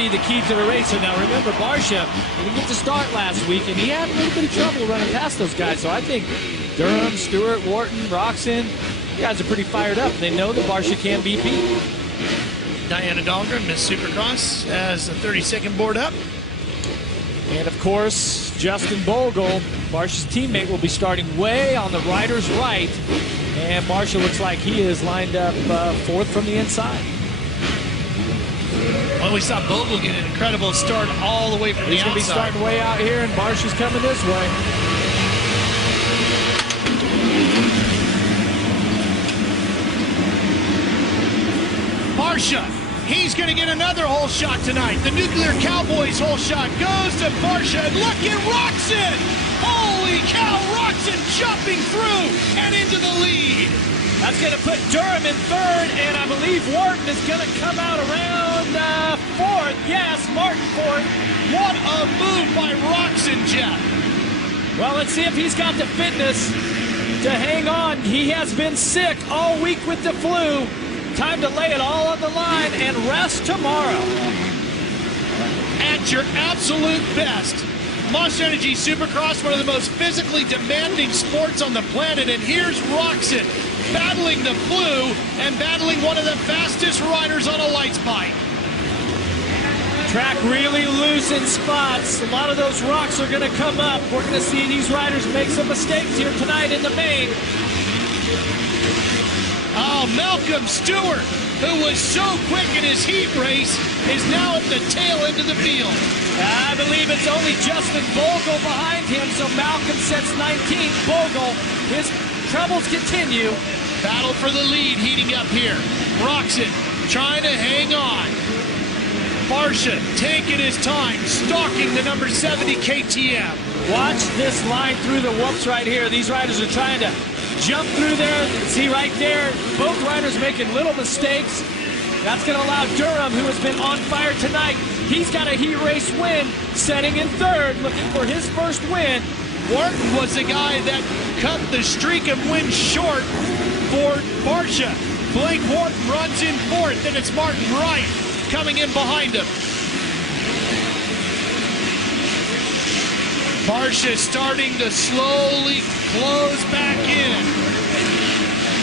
be the key to the race. So now remember, Barsha didn't get to start last week, and he had a little bit of trouble running past those guys. So I think Durham, Stewart, Wharton, Roxon, you guys are pretty fired up. They know that Barsha can be beat. Diana Dahlgren, Miss Supercross, has the 32nd board up. And of course, Justin Bogle, Barsha's teammate, will be starting way on the rider's right. And Barsha looks like he is lined up fourth from the inside. Well, we saw Bogle get an incredible start all the way from the outside. He's going to be starting way out here, and Barsha's coming this way. Barsha, he's going to get another hole shot tonight. The Nuclear Cowboys hole shot goes to Barsha, and look at Roxon! Holy cow, Roxon jumping through and into the lead. That's going to put Durham in third, and I believe Wharton is going to come out around fourth. Yes, Martin fourth. What a move by Roxon, Jeff. Well, let's see if he's got the fitness to hang on. He has been sick all week with the flu. Time to lay it all on the line and rest tomorrow. At your absolute best. Monster Energy Supercross, one of the most physically demanding sports on the planet, and here's Roxon battling the flu and battling one of the fastest riders on a lights bike. Track really loose in spots. A lot of those rocks are going to come up. We're going to see these riders make some mistakes here tonight in the main. Oh, Malcolm Stewart, who was so quick in his heat race, is now at the tail end of the field. I believe it's only Justin Bogle behind him, so Malcolm sets 19th. Bogle, his troubles continue. Battle for the lead heating up here. Roxon trying to hang on. Barsha taking his time, stalking the number 70 KTM. Watch this line through the whoops right here. These riders are trying to jump through there. See right there, both riders making little mistakes. That's going to allow Durham, who has been on fire tonight. He's got a heat race win, setting in third, looking for his first win. Wharton was the guy that cut the streak of wins short for Barsha. Blake Wharton runs in fourth, and it's Martin Wright coming in behind him. Barsha starting to slowly close back in.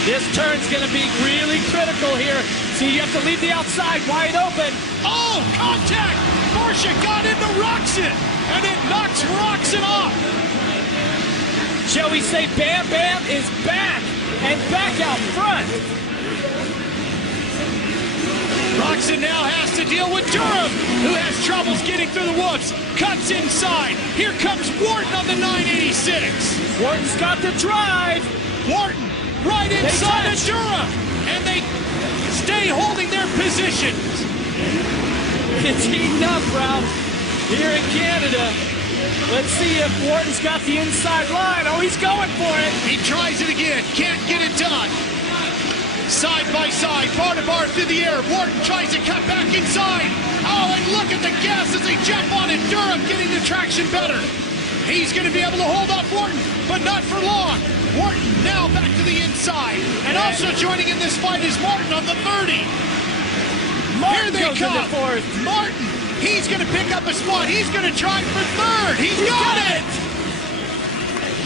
This turn's going to be really critical here. See, you have to leave the outside wide open. Oh, contact! Barsha got into Roxon, and it knocks Roxon off. Shall we say Bam Bam is back, and back out front. Roxon now has to deal with Durham, who has troubles getting through the whoops. Cuts inside. Here comes Wharton on the 986. Wharton's got the drive. Wharton right inside of Durham, and they stay holding their positions. It's heating up, Ralph, here in Canada. Let's see if Wharton's got the inside line. Oh, he's going for it. He tries it again, can't get it done. Side by side, bar to bar through the air. Wharton tries to cut back inside. Oh, and look at the gas as they jump on it. Durham getting the traction better. He's going to be able to hold off Wharton, but not for long. Wharton now back to the inside. And also joining in this fight is Martin on the 30. Martin Here they goes come. into fourth. Martin, he's going to pick up a spot. He's going to try for third. He's got it.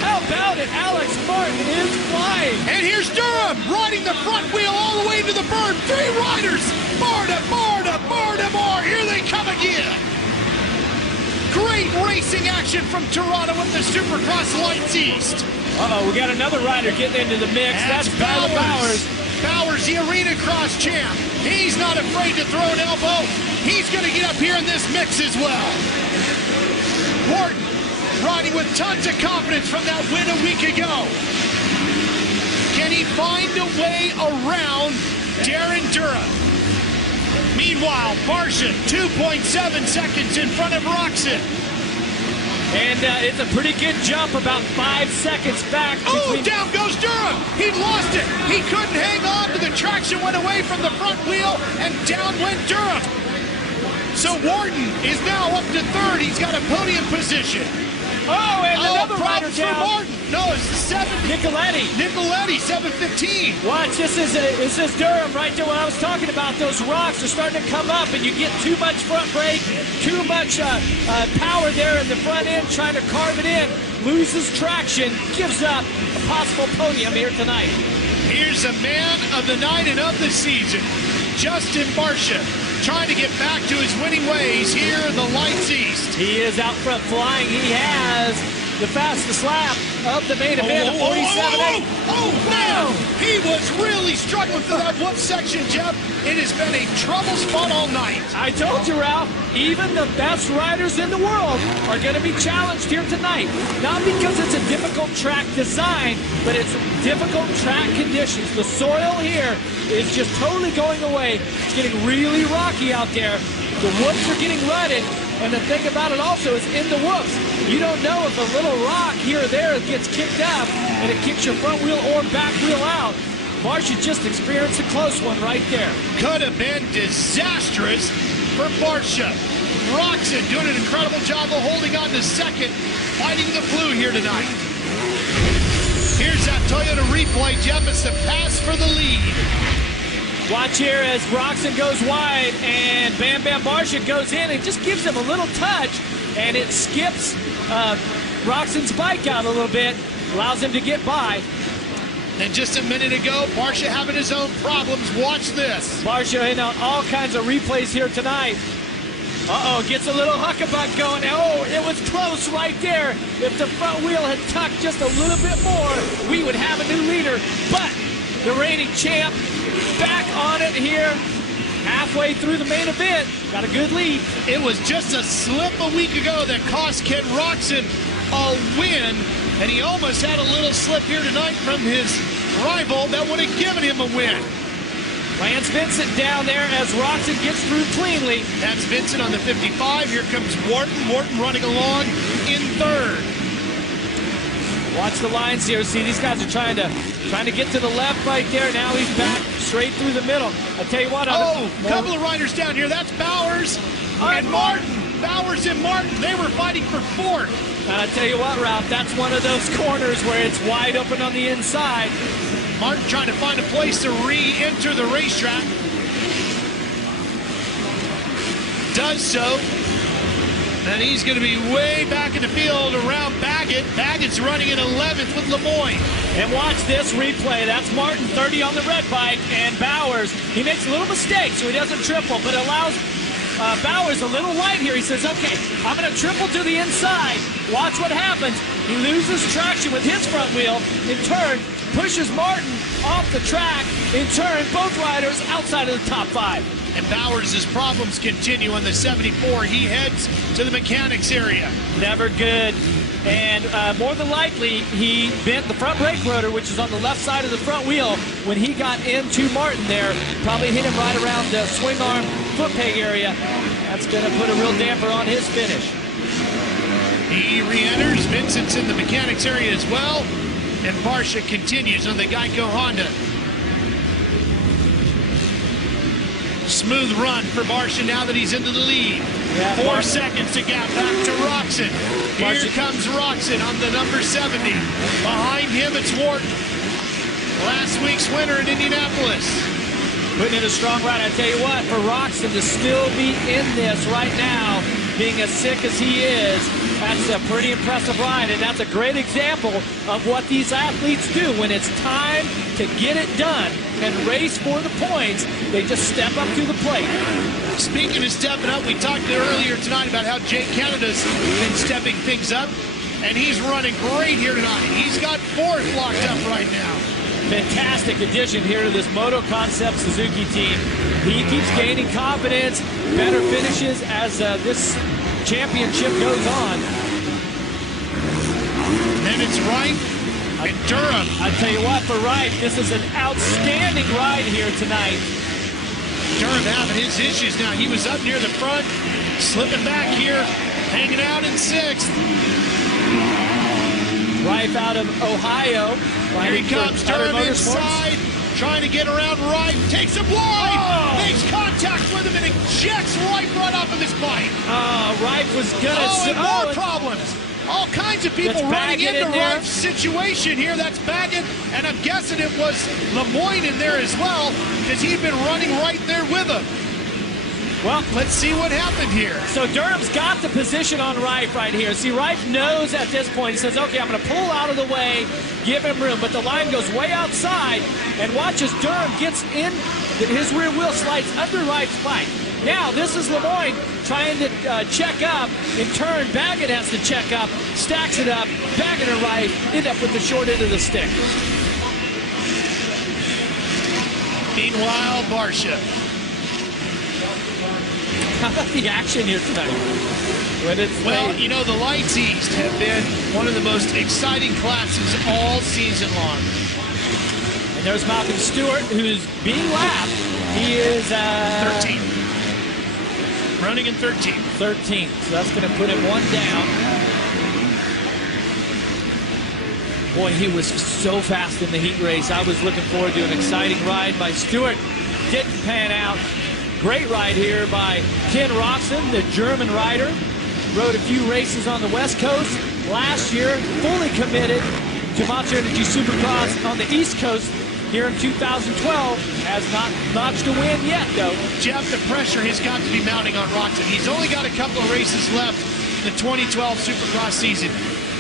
How about it? Alex Martin is flying. And here's Durham riding the front wheel all the way to the berm. Three riders. Bar to bar to bar to bar. Here they come again. Great racing action from Toronto with the Supercross Lights East. Uh-oh, we got another rider getting into the mix. That's Bowers. Bowers, the arena cross champ. He's not afraid to throw an elbow. He's going to get up here in this mix as well. Wharton riding with tons of confidence from that win a week ago. Can he find a way around Darren Durham? Meanwhile, Barsha, 2.7 seconds in front of Roxon. And it's a pretty good jump, about 5 seconds back. Oh, down goes Durham. He lost it. He couldn't hang on to the traction, went away from the front wheel, and down went Durham. So Wharton is now up to third. He's got a podium position. Oh, and another rider problems down. for Martin. No, it's the 7. Nicoletti, 7:15. Watch, this is Durham right there. What I was talking about, those rocks are starting to come up, and you get too much front brake, too much power there in the front end, trying to carve it in. Loses traction, gives up a possible podium here tonight. Here's a man of the night and of the season, Justin Barcia, trying to get back to his winning ways here in the Lights East. He is out front flying. He has the fastest lap of the main event, of 47.8. Oh, man! He was really struggling through that whoop section, Jeff. It has been a trouble spot all night. I told you, Ralph, even the best riders in the world are going to be challenged here tonight. Not because it's a difficult track design, but it's difficult track conditions. The soil here is just totally going away. It's getting really rocky out there. The whoops are getting rutted. And the thing about it also is in the whoops, you don't know if a little rock here or there gets kicked up and it kicks your front wheel or back wheel out. Barcia just experienced a close one right there. Could have been disastrous for Barcia. Roxon doing an incredible job of holding on to second, fighting the blue here tonight. Here's that Toyota replay, Jeff. It's the pass for the lead. Watch here as Roxon goes wide and Bam Bam Barcia goes in and just gives him a little touch, and it skips Roxon's bike out a little bit, allows him to get by. And just a minute ago, Barcia having his own problems. Watch this. Barcia in all kinds of replays here tonight. Uh-oh, gets a little huckabuck going. Oh, it was close right there. If the front wheel had tucked just a little bit more, we would have a new leader. But the reigning champ back on it here, halfway through the main event. Got a good lead. It was just a slip a week ago that cost Ken Roxon a win, and he almost had a little slip here tonight from his rival that would have given him a win. Lance Vincent down there as Roxon gets through cleanly. That's Vincent on the 55. Here comes Wharton. Wharton running along in third. Watch the lines here. See, these guys are trying to get to the left right there. Now he's back straight through the middle. I tell you what. Couple of riders down here. That's Bowers and Martin. Bowers and Martin, they were fighting for fourth. And I tell you what, Ralph, that's one of those corners where it's wide open on the inside. Martin trying to find a place to re-enter the racetrack. Does so. And he's going to be way back in the field around Baggett. Baggett's running in 11th with Lemoyne. And watch this replay. That's Martin, 30 on the red bike, and Bowers. He makes a little mistake, so he doesn't triple, but allows Bowers a little light here. He says, okay, I'm going to triple to the inside. Watch what happens. He loses traction with his front wheel. In turn, pushes Martin off the track. In turn, both riders outside of the top 5. And Bowers' problems continue on the 74. He heads to the mechanics area. Never good. And more than likely, he bent the front brake rotor, which is on the left side of the front wheel, when he got into Martin there. Probably hit him right around the swing arm foot peg area. That's going to put a real damper on his finish. He re-enters. Vincent's in the mechanics area as well. And Barcia continues on the Geico Honda. Smooth run for Barcia now that he's into the lead. Yeah, 4 seconds to gap back to Roxon. Here comes Roxon on the number 70. Behind him, it's Wharton. Last week's winner in Indianapolis. Putting in a strong ride. I tell you what, for Roxon to still be in this right now, being as sick as he is, that's a pretty impressive ride, and that's a great example of what these athletes do. When it's time to get it done and race for the points, they just step up to the plate. Speaking of stepping up, we talked earlier tonight about how Jake Canada's been stepping things up, and he's running great here tonight. He's got fourth locked up right now. Fantastic addition here to this Moto Concept Suzuki team. He keeps gaining confidence, better finishes as this championship goes on. And it's Wright and Durham. I tell you what, for Wright, this is an outstanding ride here tonight. Durham having his issues now. He was up near the front, slipping back here, hanging out in 6th. Wright out of Ohio. Here he comes, Durham inside, trying to get around Wright. Takes him wide, makes contact with him, and ejects Wright right off of his bike. Wright was gonna... and more problems. All kinds of people That's running Baggett into in there. Wright's situation here. That's Baggett, and I'm guessing it was Lemoyne in there as well, because he'd been running right there with him. Well, let's see what happened here. So Durham's got the position on Wright right here. See, Wright knows at this point, he says, okay, I'm going to pull out of the way, give him room, but the line goes way outside, and watch as Durham gets in, his rear wheel slides under Wright's bike. Now, this is Lemoyne trying to check up. In turn, Baggett has to check up, stacks it up, Baggett and Wright end up with the short end of the stick. Meanwhile, Barcia. How about the action here tonight? Well, you know, the Lights East have been one of the most exciting classes all season long. And there's Malcolm Stewart, who's being lapped. He is 13th. Running in 13th. 13th, so that's going to put him one down. Boy, he was so fast in the heat race. I was looking forward to an exciting ride by Stewart. Didn't pan out. Great ride here by Ken Roczen, the German rider. Rode a few races on the West Coast last year. Fully committed to Monster Energy Supercross on the East Coast here in 2012. Has not notched a win yet, though. Jeff, the pressure has got to be mounting on Roczen. He's only got a couple of races left in the 2012 Supercross season.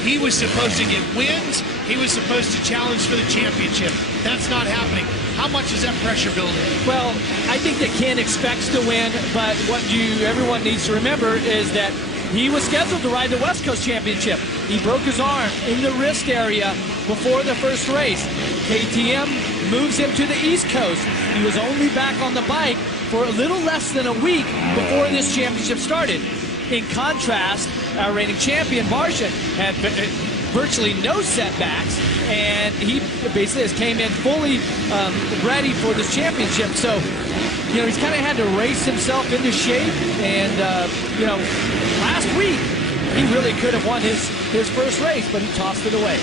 He was supposed to get wins. He was supposed to challenge for the championship. That's not happening. How much is that pressure building? Well, I think that Ken expects to win, but what everyone needs to remember is that he was scheduled to ride the West Coast Championship. He broke his arm in the wrist area before the first race. KTM moves him to the East Coast. He was only back on the bike for a little less than a week before this championship started. In contrast, our reigning champion, Barcia, had virtually no setbacks, and he basically came in fully ready for this championship. So, you know, he's kind of had to race himself into shape, and, you know, last week, he really could have won his first race, but he tossed it away.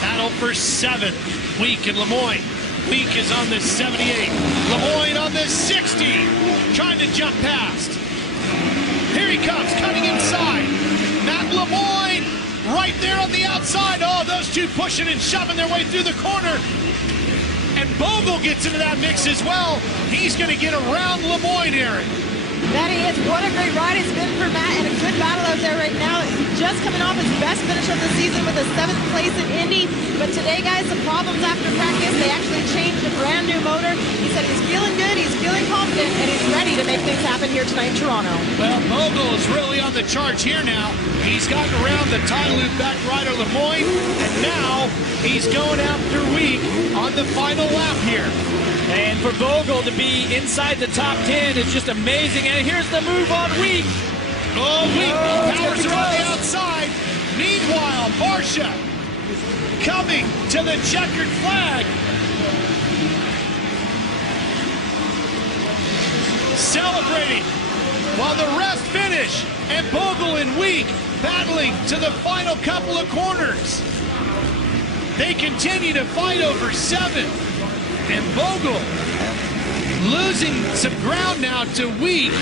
Battle for 7th. Week in Lemoyne. Week is on the 78. Lemoyne on the 60. Trying to jump past. Here he comes, cutting inside. Matt Lemoyne right there on the outside. Oh, those two pushing and shoving their way through the corner. And Bogle gets into that mix as well. He's going to get around Lemoyne, Aaron. That he is. What a great ride it's been for Matt, and a good battle out there right now. Just coming off his best finish of the season with a 7th place in Indy. But today, guys, some problems after practice. They actually changed a brand new motor. He said he's feeling good, he's feeling confident, and he's ready to make things happen here tonight in Toronto. Well, Bogle is really on the charge here now. He's gotten around the tie loop back rider Lemoyne, and now he's going after Week on the final lap here. And for Bogle to be inside the top 10 is just amazing. And here's the move on Week. Oh, Week powers are on the outside. Meanwhile, Barcia coming to the checkered flag. Celebrating while the rest finish. And Bogle and Week battling to the final couple of corners. They continue to fight over 7th. And Bogle losing some ground now to Week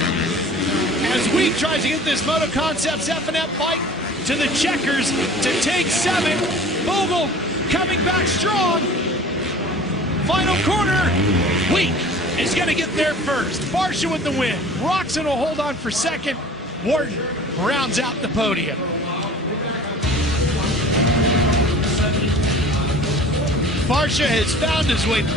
as Week tries to get this Moto Concepts F&F bike to the checkers to take 7th. Bogle coming back strong. Final corner. Week is going to get there first. Barcia with the win. Roczen will hold on for 2nd. Wharton rounds out the podium. Barcia has found his way back.